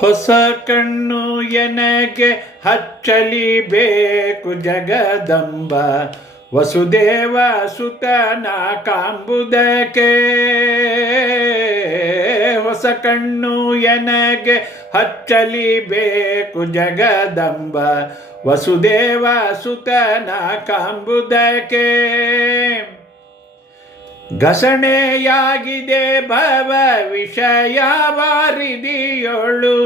ಹೊಸ ಕಣ್ಣು ಎನಗೆ ಹಚ್ಚಲಿಬೇಕು ಜಗದಂಬ, ವಸುದೇವ ಸುತನ ಕಾಂಬುದಕ್ಕೆ. ಹೊಸ ಕಣ್ಣು ಎನಗೆ ಹಚ್ಚಲಿಬೇಕು ಜಗದಂಬ, ವಸುದೇವ ಸುತನ ಕಾಂಬುದಕ್ಕೆ. ಘಸಣೆಯಾಗಿದೆ ಭವ ವಿಷಯ ವಾರಿದಿಯೋಳು,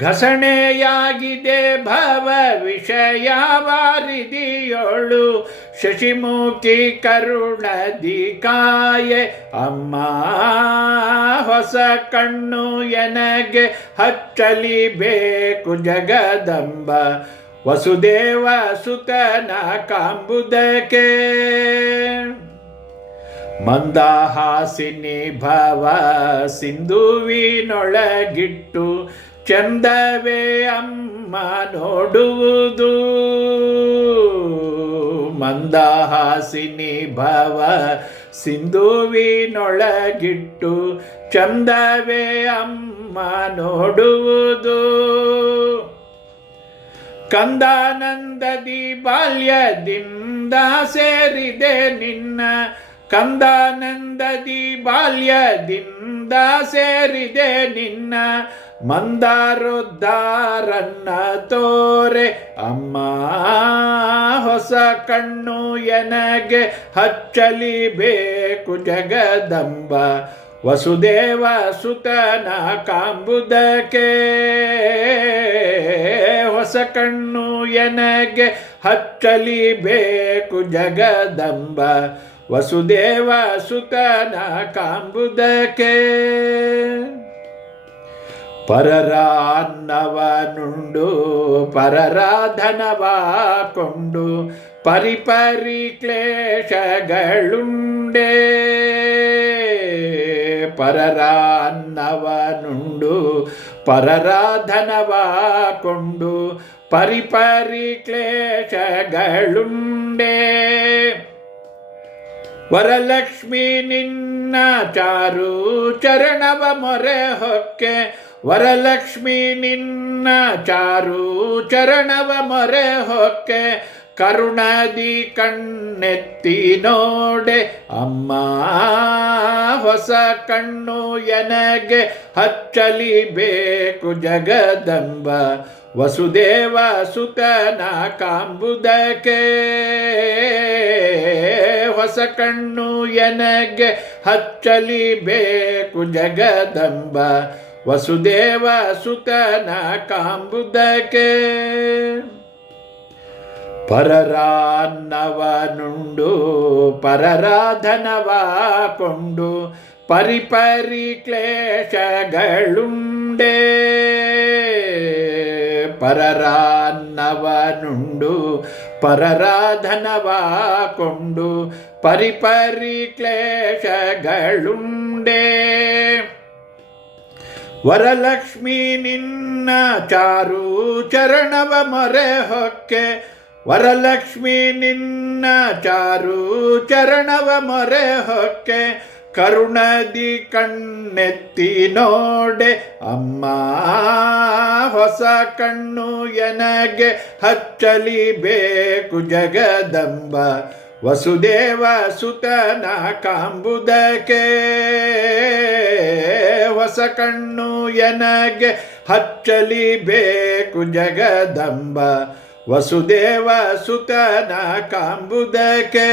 ಘಸಣೆಯಾಗಿದೆ ಭವ ವಿಷಯ ವಾರಿದಿಯೋಳು. ಶಶಿಮುಖಿ ಕರುಣದಿ ಕಾಯೆ ಅಮ್ಮ, ಹೊಸ ಕಣ್ಣು ಎನಗೆ ಹಚ್ಚಲಿಬೇಕು ಜಗದಂಬ, ವಸುದೇವ ಸುತನ ಕಾಂಬುದಕ್ಕೆ. ಮಂದಹಾಸಿನಿ ಭವ ಸಿಂಧುವಿನೊಳಗಿಟ್ಟು, ಚಂದವೇ ಅಮ್ಮ ನೋಡುವುದು. ಮಂದಹಾಸಿನಿ ಭವ ಸಿಂಧುವಿನೊಳಗಿಟ್ಟು, ಚಂದವೇ ಅಮ್ಮ ನೋಡುವುದು. ಕಂದಾನಂದದಿ ಬಾಲ್ಯದಿಂದ ಸೇರಿದೆ ನಿನ್ನ, ಕಂದಾನಂದದಿ ಬಾಲ್ಯದಿಂದ ಸೇರಿದೆ ನಿನ್ನ. ಮಂದಾರೋದ್ಧಾರನ್ನ ತೋರೆ ಅಮ್ಮ, ಹೊಸ ಕಣ್ಣು ಎನಗೆ ಹಚ್ಚಲಿಬೇಕು ಜಗದಂಬ, ವಸುದೇವ ಸುತನ ಕಾಂಬುದಕ್ಕೆ. ಹೊಸ ಕಣ್ಣು ಎನಗೆ ಹಚ್ಚಲಿಬೇಕು ಜಗದಂಬ, ವಸುದೇವ ಸುತನ ಕಾಂಬುದಕ್ಕೆ. ಪರರ ಅನ್ನವನುಂಡು ಪರರ ಧನವ ಕೊಂಡು, ಪರಿಪರಿ ಕ್ಲೇಶಗಳುಂಡೆ. ಪರರ ಅನ್ನವನುಂಡು ಪರರ ಧನವ ಕೊಂಡು, ಪರಿಪರಿ ಕ್ಲೇಶಗಳುಂಡೆ. ವರಲಕ್ಷ್ಮಿ ನಿನ್ನ ಚಾರು ಚರಣವ ಮೊರೆ ಹೊಕ್ಕೆ, ವರಲಕ್ಷ್ಮಿ ನಿನ್ನ ಚಾರು ಚರಣವ ಮೊರೆ ಹೊಕ್ಕೆ. ಕರುಣದಿ ಕಣ್ಣೆತ್ತಿ ನೋಡೆ ಅಮ್ಮ, ಹೊಸ ಕಣ್ಣು ಎನಗೆ ಹಚ್ಚಲಿಬೇಕು ಜಗದಂಬ, ವಸುದೇವ ಸುತನ ಕಾಂಬುದಕ್ಕೆ. ಹೊಸ ಕಣ್ಣು ಎನಗೆ ಹಚ್ಚಲಿಬೇಕು ಜಗದಂಬ, ವಸುದೇವ ಸುತನ ಕಾಂಬುದಕ್ಕೆ. ಪರರ ಅನ್ನವನುಂಡು ಪರರ ಧನವ ಕೊಂಡು, ಪರಿಪರಿ ಕ್ಲೇಶಗಳುಂಡೆ. ಪರರ ಅನ್ನವನುಂಡು ಪರರ ಧನವ ಕೊಂಡು, ಪರಿಪರಿ ಕ್ಲೇಶಗಳುಂಡೆ. ವರಲಕ್ಷ್ಮಿ ನಿನ್ನ ಚಾರು ಚರಣವ ಮೊರೆ ಹೊಕ್ಕೆ, ವರಲಕ್ಷ್ಮಿ ನಿನ್ನ ಚಾರು ಚರಣವ ಮೊರೆ ಹೊಕ್ಕೆ. ಕರುಣದಿ ಕಣ್ಣೆತ್ತಿ ನೋಡೆ ಅಮ್ಮ, ಹೊಸ ಕಣ್ಣು ಎನಗೆ ಹಚ್ಚಲಿಬೇಕು ಜಗದಂಬ, ವಸುದೇವ ಸುತನ ಕಾಂಬುದಕ್ಕೆ. ಹೊಸ ಕಣ್ಣು ಎನಗೆ ಹಚ್ಚಲಿಬೇಕು ಜಗದಂಬ, ವಸುದೇವ ಸುತನ ಕಾಂಬುದಕ್ಕೆ.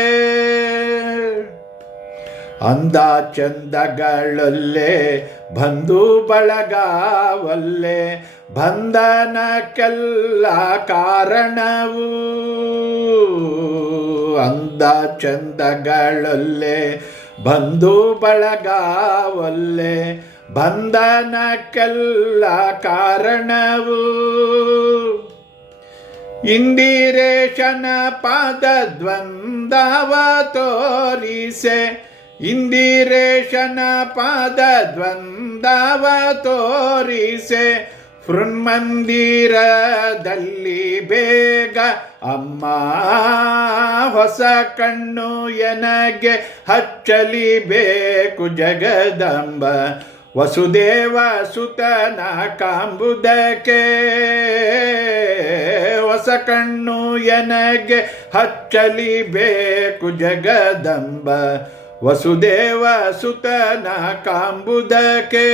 ಅಂದ ಚಂದಗಳಲ್ಲೇ ಬಂಧು ಬಳಗವಲ್ಲೇ, ಬಂಧನಕ್ಕೆಲ್ಲ ಕಾರಣವು. ಅಂದ ಚಂದಗಳಲ್ಲೇ ಬಂಧು ಬಳಗವಲ್ಲೇ, ಬಂಧನಕ್ಕೆಲ್ಲ ಕಾರಣವು. ಇಂದಿರೇಶನ ಪಾದ ದ್ವಂದ್ವ ತೋರಿಸೆ, ಇಂದಿರೇಶನ ಪಾದ ದ್ವಂದ್ವ ತೋರಿಸೆ. ಹೃನ್ಮಂದಿರದಲ್ಲಿ ಬೇಗ ಅಮ್ಮ ಹೊಸ ಕಣ್ಣು ಎನಗೆ ಹಚ್ಚಲಿಬೇಕು ಜಗದಂಬ ವಸುದೇವ ಸುತನ ಕಾಂಬುದಕ್ಕೆ ಹೊಸ ಕಣ್ಣು ಎನಗೆ ಹಚ್ಚಲಿಬೇಕು ಜಗದಂಬ ವಸುದೇವ ಸುತನ ಕಾಂಬುದಕ್ಕೆ